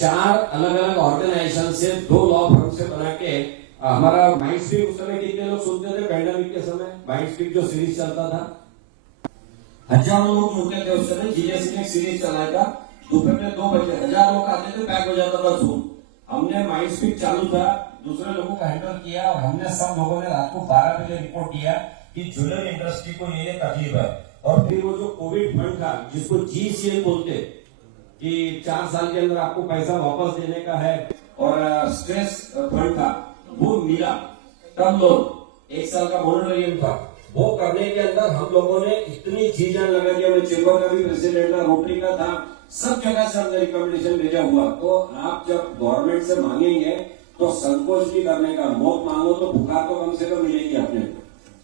4 अलग अलग ऑर्गेनाइजेशन से 2 लॉ फर्म से बना के हमारा माइंड स्पीक उस समय कितने लोग सुनते थे पैंडेमिक के समय, माइंड स्पीक जो सीरीज चलता था, हजारों लोग होते थे उस समय। जीजेसी ने सीरीज चलाया था, दोपहर में 2 बजे 1000 लोग आते थे, पैक हो जाता था जूम। हमने माइंड स्पीक चालू था, दूसरे लोगों को हैंडल किया और हमने सब लोगों ने रात को 12 बजे रिपोर्ट किया कि ज्वेलरी इंडस्ट्री को ये तकलीफ है। और फिर वो जो कोविड फंड था जिसको GCL बोलते कि 4 साल के अंदर आपको पैसा वापस देने का है, और स्ट्रेस फंड था वो मिला, टर्म लोन 1 साल का मोरेटोरियम था, वो करने के अंदर हम लोगों ने इतनी चीजें लगा दिया। मैं चेंबर का भी प्रेसिडेंट था, रोटरी का था, सब जगह से हमने रिकमेंडेशन भेजा हुआ। तो आप जब गवर्नमेंट से मांगेंगे तो संकोच नहीं करने का, मौत मांगो तो बुखार तो कम से कम मिलेगी अपने,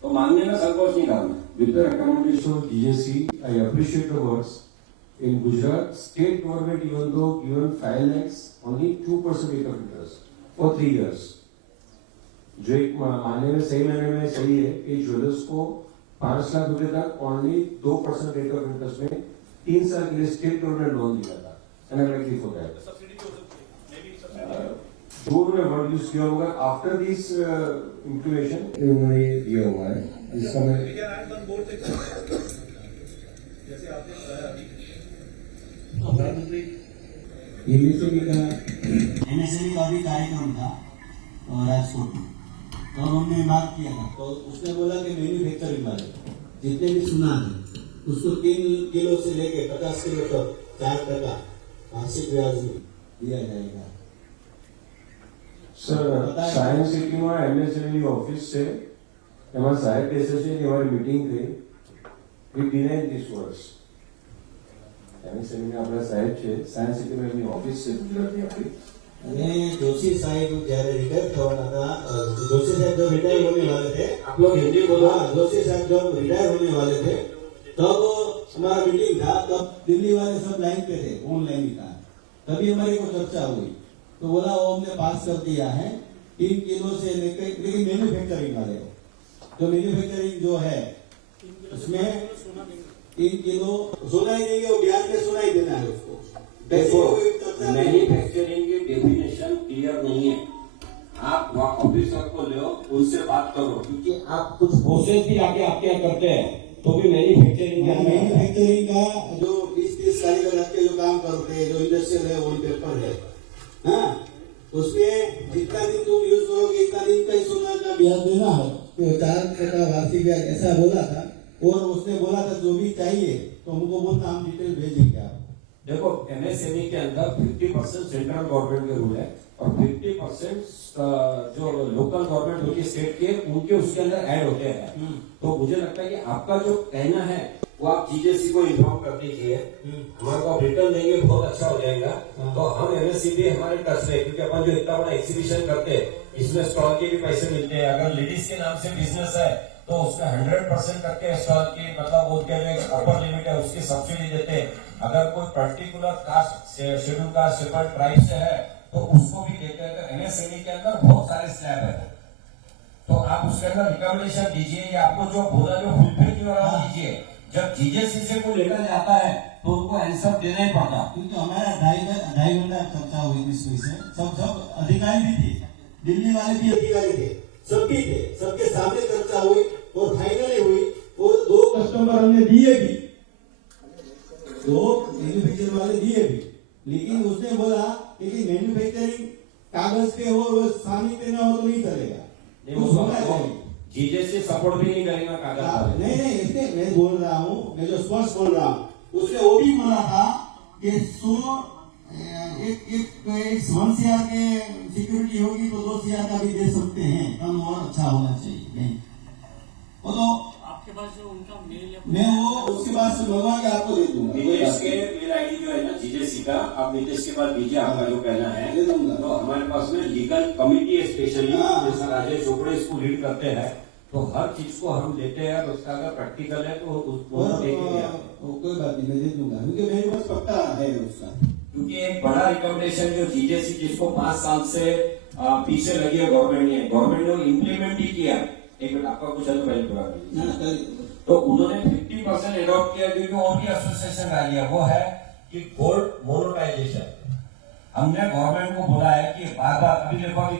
तो मांगने में संकोच नहीं करना। With the recommendation of GSC, I appreciate the words. In Gujarat, state government, even though given 5 lakhs, only 2% rate of interest for 3 years. जो एक मानने में सही मायने में सही है कि ज्वेलर्स को 5 लाख रुपए तक ओनली 2% रेट ऑफ इंटरेस्ट में 3 साल के लिए स्टेट गवर्नमेंट लोन दिया था। And I like for that जो उन्होंने वर्ड यूज किया होगा आफ्टर दिस इम्प्लीमेशन उन्होंने ये दिया हुआ है। इसका मैं जैसे आपने बताया अभी प्रधानमंत्री एमएसएमई का भी कार्यक्रम था राजकोट में, तो उन्होंने बात किया था, तो उसने बोला कि मैन्युफैक्चरिंग वाले जितने भी सुना है उसको 3 किलो से लेके 50 किलो तक 4% मासिक ब्याज में दिया जाएगा। सर साइंस सिटी में एमएसएमई ऑफिस से हमारे साहेब एसोसिएशन की हमारी मीटिंग थी, we denied this words. MSME में अपना साहेब છે સાયન્સ સિટી में એમની ઓફિસ છે ગુજરાતની આપણી, અને જોશી સાહેબ જ્યારે રિટાયર થવાના था, जोशी साहब जब रिटायर होने वाले थे, आप लोग हिंदी बोलो। जोशी साहब जब रिटायर होने वाले थे तब हमारा मीटिंग था, तब दिल्ली वाले सब लाइन पे थे, ऑनलाइन ही था, तभी हमारी को चर्चा हुई, तो बोला वो हमने पास कर दिया है 3 किलो से लेकर, लेकिन मैन्युफैक्चरिंग वाले तो मैन्युफैक्चरिंग जो है उसमें 3 किलो सोना ही देंगे, वो ब्याज में सोना ही देना है उसको। देखो मैन्युफैक्चरिंग की डेफिनेशन क्लियर नहीं है, आप ऑफिसर को लो, उनसे बात करो, क्योंकि आप कुछ प्रोसेस भी आगे आपके यहाँ करते हैं तो भी मैन्युफैक्चरिंग का जो 20-30 कारीगर रख के जो काम करते हैं, जो इंडस्ट्रियल है, वही पेपर है, हाँ, उसमें जितना दिन तुम यूज करोगे इतना दिन का ही सोना का ब्याज देना है, तो 4% वार्षिक ब्याज ऐसा बोला था। और उसने बोला था जो भी चाहिए तो हमको बोलता हम डिटेल भेजेंगे आप। देखो एमएसएमई के अंदर 50% सेंट्रल गवर्नमेंट के रूल है और 50% जो लोकल गवर्नमेंट होती है स्टेट के, उनके उसके अंदर ऐड होते हैं। तो मुझे लगता है कि आपका जो कहना है वो आप जीजेसी को इन्फॉर्म कर दीजिए, हमारे को रिटर्न देंगे, बहुत अच्छा हो जाएगा। तो हम एमएससीबी हमारे टच में, क्योंकि अपन जो इतना बड़ा एग्जीबिशन करते हैं इसमें स्टॉल के भी पैसे मिलते हैं। अगर लेडीज के नाम से बिजनेस है तो उसमें 100% करके स्टॉल की, मतलब वो क्या जो अपर लिमिट है उसकी सब्सिडी देते हैं। अगर कोई particular caste schedule caste schedule tribe से है तो उसको भी देते हैं। तो एमएसएमई के अंदर बहुत सारे स्लैब है, तो आप उसके अंदर रिकमेंडेशन दीजिए या आपको जो बोला जो फुलफिल की दीजिए। जब जीजेसी से कोई लेटर जाता है तो उनको आंसर देना ही पड़ता, क्योंकि हमारा 2.5 घंटा चर्चा हुई इस विषय से, सब अधिकारी भी थे, दिल्ली वाले भी अधिकारी थे, सबके थे, सबके सामने चर्चा हुई और फाइनली हुई। और 2 कस्टमर हमने दिए भी, 2 मैन्युफैक्चर वाले दिए भी, लेकिन उसने बोला कि मैन्युफैक्चरिंग कागज पे हो और सामने पे ना हो तो नहीं चलेगा, जीजेसी सपोर्ट भी नहीं करेगा कागज। नहीं इसलिए मैं बोल रहा हूँ, मैं जो स्पष्ट बोल रहा हूँ, उसने वो भी बोला था कि 100 एक 1 CR के सिक्योरिटी होगी तो 2 CR का भी दे सकते हैं, कम और अच्छा होना चाहिए। नहीं वो तो आपके पास जो उनका मेल या मैं वो उसके पास से मंगवा के आपको दे दूंगा। नीतीश के मेल आईडी जो है ना जीजेसी का, आप नीतीश के पास दीजिए, आपका जो कहना है दे दूंगा। तो हमारे पास में लीगल कमिटी है स्पेशली, जैसा राजेश चोपड़े इसको लीड करते हैं, तो हर चीज को हम लेते हैं। उसका अगर प्रैक्टिकल है तो उसको देखेंगे, कोई बात नहीं, मैं दे दूंगा, क्योंकि मेरे पास पक्का है उसका। क्योंकि एक बड़ा रिकमेंडेशन जो जीजेसी जिसको 5 साल से पीछे लगी है गवर्नमेंट ने इम्प्लीमेंट ही किया। एक मिनट, आपका कुछ है तो पहले पूरा करिए। तो उन्होंने 50% एडॉप्ट किया, क्योंकि और भी एसोसिएशन आ गया, वो है कि गोल्ड मोनेटाइजेशन। हमने गवर्नमेंट को बोला है कि बार बार अभी देखो अभी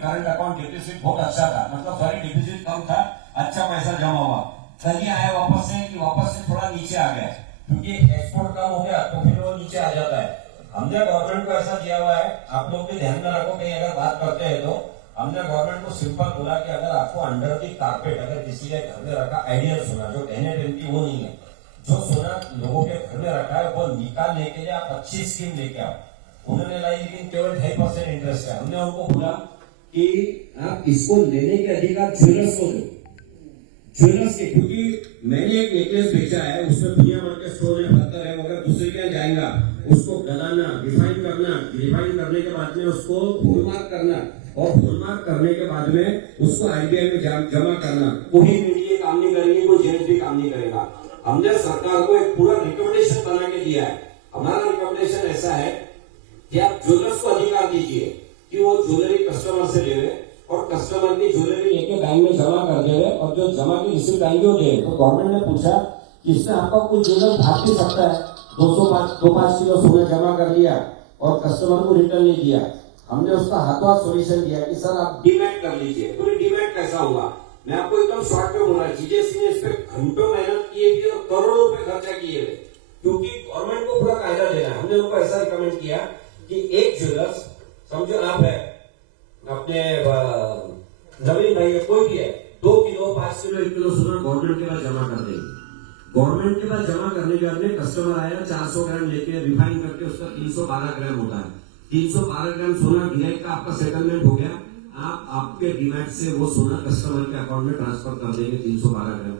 करंट अकाउंट डिफिसिट बहुत अच्छा था, मतलब सॉरी डिफिसिट कम था, अच्छा पैसा जमा हुआ, कहीं आया वापस से थोड़ा नीचे आ गया, क्योंकि एक्सपोर्ट कम हो गया तो फिर वो नीचे आ जाता है। हमने गवर्नमेंट को ऐसा दिया हुआ है, आप लोग भी ध्यान में रखो, कहीं अगर बात करते हैं तो हमने गवर्नमेंट को सिंपल बोला कि अगर आपको अंडर दी कारपेट अगर किसी के घर में रखा आइडियल सोना जो NFMT वो नहीं है, जो सोना लोगों के घर में रखा है वो निकालने के लिए आप अच्छी स्कीम लेके आओ। उन्होंने लाई लेकिन केवल 2.5% इंटरेस्ट है। हमने उनको बोला कि आप इसको लेने के अधिकार ज्वेलर्स को दो, ज्वेलर्स के, क्योंकि मैंने एक नेकलेस बेचा है उसमें दुनिया भर के स्टोन है, पत्थर है, अगर दूसरे के यहाँ जाएगा उसको गलाना, रिफाइन करने के बाद में उसको हॉलमार्क करना और हॉलमार्क करने के बाद में उसको RBI में जमा करना, कोई मीडिया काम नहीं करेंगे, कोई जेल भी काम नहीं करेगा। हमने सरकार को एक पूरा रिकमेंडेशन बना के दिया है। हमारा रिकमेंडेशन ऐसा है कि आप ज्वेलर्स को अधिकार दीजिए कि वो ज्वेलरी कस्टमर से ले और कस्टमर की ज्वेलरी लेके बैंक में जमा कर दे और जो जमा की रिसिप्ट आएंगे वो दे। तो गवर्नमेंट ने पूछा कि इसमें आपका कोई ज्वेलर भाग भी सकता है, 205 किलो सोना जमा कर लिया और कस्टमर को रिटर्न नहीं दिया। हमने उसका हाथों हाथ सोल्यूशन दिया कि सर आप डीमैट कर लीजिए। पूरी डीमैट कैसा हुआ, मैं आपको एकदम शॉर्ट में बोल रहा हूँ। GJC ने इस पे घंटों मेहनत किए भी और करोड़ों रुपए खर्चा किए थे, क्योंकि गवर्नमेंट को पूरा कायदा देना है। हमने उनको ऐसा रिकमेंड किया कि एक ज्वेलर्स, समझो आप है अपने नवीन भाई है, कोई भी है, 2 किलो 5 किलो 1 किलो सोना गवर्नमेंट के पास जमा कर देंगे। गवर्नमेंट के पास जमा करने के बाद में कस्टमर आया 400 ग्राम लेके रिफाइन करके उसका 312 ग्राम होता है, 312 ग्राम सोना गिराई का आपका सेटलमेंट हो गया। आप आपके डीमैट से वो सोना कस्टमर के अकाउंट में ट्रांसफर कर देंगे 312 ग्राम।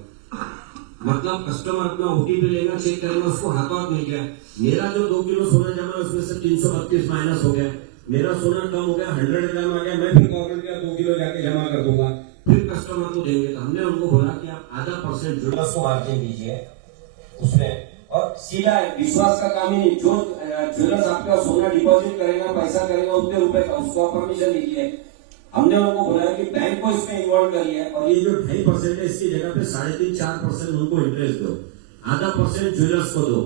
मतलब कस्टमर अपना OTP लेगा, चेक करेगा, उसको हाथों हाथ मिल गया। मेरा जो 2 किलो सोना जमा है उसमें से 332 माइनस हो गया, मेरा सोना कम हो गया, 100 ग्राम आ गया, मैं फिर गवर्नमेंट का 2 किलो जाके जमा कर दूंगा, फिर कस्टमर को देंगे। तो हमने उनको बोला कि आप आधा % ज्वेलर्स को मार्जिन दीजिए उसमें, और सीधा विश्वास का काम ही नहीं, जो ज्वेलर्स आपका सोना डिपॉजिट करेगा, पैसा करेगा उतने रुपए का, उसको परमिशन दीजिए। हमने उनको बोला कि बैंक को इसमें इन्वॉल्व करिए और ये जो 2.5% है इसकी जगह पे 3.5-4% उनको इंटरेस्ट दो, आधा % ज्वेलर्स को दो,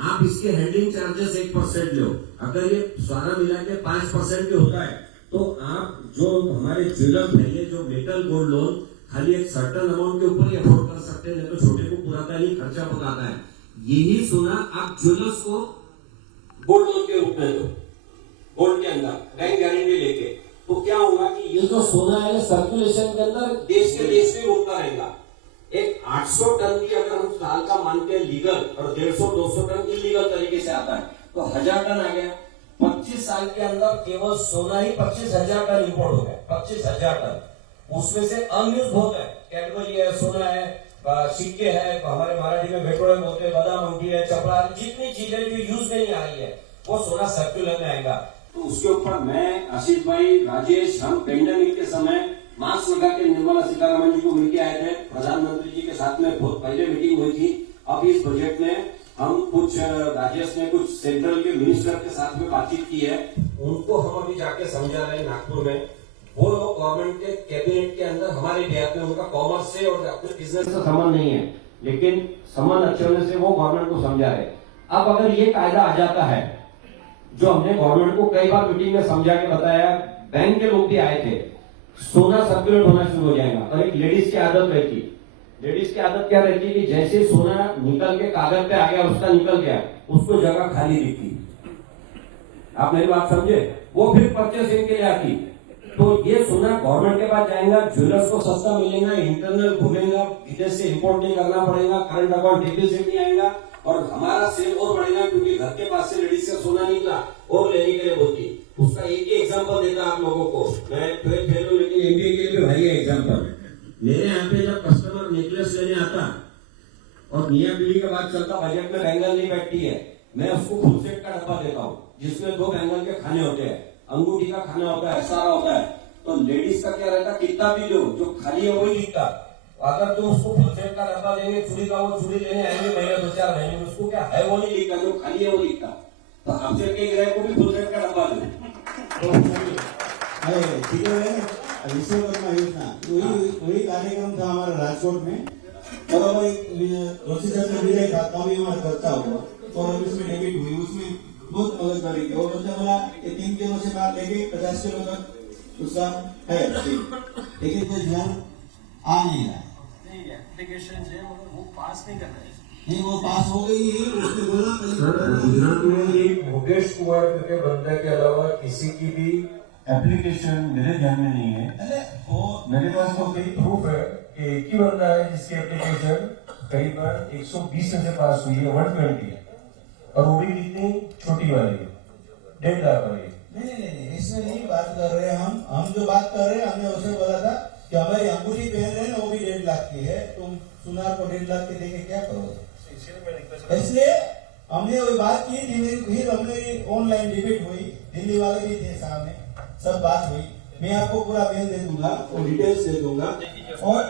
आप इसके हैंडलिंग चार्जेस 1% लो। अगर ये सारा मिला के 5% भी होता है तो आप जो हमारे ज्वेलर्स है, जो मेटल गोल्ड लोन खाली एक सर्टन अमाउंट के ऊपर ही अफोर्ड कर सकते हैं, नहीं तो छोटे को पुराता नहीं, खर्चा बहुत आता है। यही सोना आप ज्वेलर्स को गोल्ड लोन के रूप में दो, गोल्ड के अंदर बैंक गारंटी लेके, तो क्या होगा कि ये जो सोना है सर्कुलेशन के अंदर देश में घूमता रहेगा। एक 800 टन की अगर हम साल का मानते हैं लीगल और 150-200 टन इलीगल तरीके से आता है तो 1000 टन आ गया। 25 साल के अंदर केवल सोना ही 25,000 टन इंपोर्ट हो गया, 25,000 टन। उसमें से अनयूज बहुत है, कैटेगरी है, सोना है, सिक्के है, हमारे मराठी में पेट्रोलियम होते हैं, बादाम अंगूठी है, चपड़ा, जितनी चीजें जो यूज में नहीं आ रही है वो सोना सर्कुलर में आएगा। तो उसके ऊपर मैं, आशीष भाई, राजेश, हम पेंडेमिक के समय मास्क लगा के निर्मला सीतारमण जी को मिलके आए थे, प्रधानमंत्री जी के साथ में बहुत पहले मीटिंग हुई थी। अब इस बजट में हम कुछ, राजेश ने कुछ सेंट्रल के मिनिस्टर के साथ में बातचीत की है, उनको हम अभी जाके समझा रहे हैं नागपुर में। वो लोग गवर्नमेंट के कैबिनेट के अंदर हमारे बिहार में, उनका कॉमर्स से और अपने बिजनेस से संबंध नहीं है, लेकिन संबंध अच्छे होने से वो गवर्नमेंट को समझा रहे। अब अगर ये कायदा आ जाता है जो हमने गवर्नमेंट को कई बार मीटिंग में समझा के बताया, बैंक के लोग भी आए थे, सोना सर्कुलेट होना शुरू हो जाएगा। और एक लेडीज की आदत रहती, लेडीज की आदत क्या रहती है कि जैसे सोना निकल के कागज पे आ गया, उसका निकल गया, उसको जगह खाली दिखती। आप मेरी बात समझे, वो फिर परचेसिंग के लिए आती। तो ये सोना गवर्नमेंट के पास जाएगा, ज्वेलर्स को सस्ता मिलेगा, इंटरनल घूमेगा, विदेश से इंपोर्ट नहीं करना पड़ेगा, करंट अकाउंट डिफिसिट नहीं आएगा और हमारा सेल और बढ़ेगा, क्योंकि घर के पास से लेडीज का सोना निकला और लेने के लिए बोलती। उसका एक ही एग्जांपल देता आप लोगों को, मैं फेल हूं लेकिन MBA के लिए भी भाई है एग्जांपल। मेरे यहाँ पे जब कस्टमर नेकलेस लेने आता और मियाँ बीवी का बात चलता, बजट में बैंगल नहीं बैठती है, मैं उसको फुल सेट का डब्बा देता हूँ जिसमें 2 बैंगल के खाने होते हैं, अंगूठी का खाना होता है, सारा होता है। तो लेडीज का क्या रहता, कितना भी लो, जो खाली है वही दिखता। अगर तुम उसको फुल सेट का डब्बा देंगे, चूड़ी का, वो चूड़ी लेने आएंगे महीने 2-4 महीने में, उसको क्या है वो नहीं दिखता, जो खाली है वो दिखता। तो आपसे के ग्राहक को भी फुल सेट का डब्बा दो। ठीक है, विश्वकर्मा योजना वही कार्यक्रम था हमारा राजकोट में। बराबर प्रोसीजर में मिले था, तभी हमारा खर्चा हुआ और इसमें डेबिट हुई, उसमें बहुत मदद करेगी। और मतलब बोला 3 किलो से माल लेके 50 किलो तक उसका है, लेकिन कोई ध्यान आ नहीं रहा है। नहीं एप्लीकेशन है मगर वो पास नहीं कर रहे हैं। नहीं वो पास हो गई है, उसने बोला गुजरात में एक मुकेश कुमार के बंदे के अलावा किसी की भी एप्लीकेशन मेरे ध्यान में नहीं है। अरे वो मेरे पास तो कई प्रूफ है कि एक ही बंदा है जिसकी एप्लीकेशन करीबन 120 में से पास हुई है, 120 है, और वो भी कितनी छोटी वाली है, 1.5 लाख वाली। नहीं इसमें नहीं बात कर रहे हम जो बात कर रहे हैं, हमने उसे बोला था कि हमारी अंगूठी पहन रहे हैं ना, वो भी 1.5 लाख की है, तुम सुनार को 1.5 लाख की देके क्या करोगे? इसलिए हमने वो बात की थी, फिर हमने ऑनलाइन डिबेट हुई, दिल्ली वाले भी थे सामने, सब बात हुई। मैं आपको पूरा मेल दे दूंगा और डिटेल्स दे दूंगा, और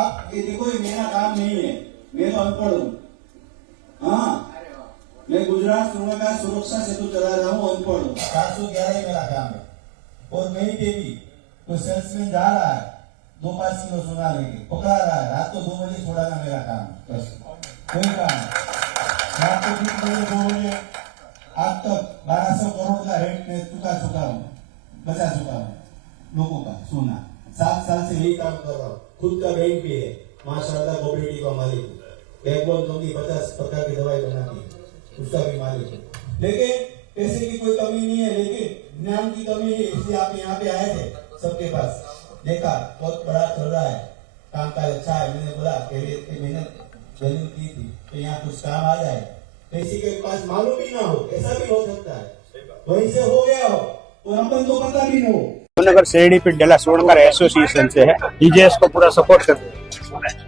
आप ये देखो ये मेरा काम नहीं है, मैं तो अनपढ़ हूँ। हाँ, मैं गुजरात का सुरक्षा सेतु चला रहा हूँ, अनपढ़ हूँ। 711 मेरा काम है, और मेरी बेबी तो सेल्समैन जा रहा है 2-5 किलो सोना लेके, पकड़ा रहा है, रात को 2 बजे छोड़ाना मेरा काम है, बस कोई काम नहीं। रात को 2 बजे आज तक 1200 करोड़ का रेट में बचा चुका हूँ लोगों का सोना। 7 साल से यही काम कर रहा हूँ, खुद का बैंक भी है, माशाल्लाह कोऑपरेटिव का मालिक हूँ, बैकबोन कंपनी 50 प्रकार की दवाई बनाती है, उसका भी मालिक हूँ। लेकिन पैसे की कोई कमी नहीं है, लेकिन ज्ञान की कमी है, इसलिए आप यहाँ पे आए थे, सबके पास देखा बहुत बड़ा चल रहा है, काम का अच्छा है, मैंने बोला पहले इतनी मेहनत जरूर की थी तो यहाँ कुछ काम आ जाए, किसी के पास मालूम ही ना हो, ऐसा भी हो सकता है, वहीं से हो गया हो और अपन को पता भी न हो। नगर शेरडी पीठ डेला सोड़कर एसोसिएशन से है, डीजेएस को पूरा सपोर्ट करते हैं।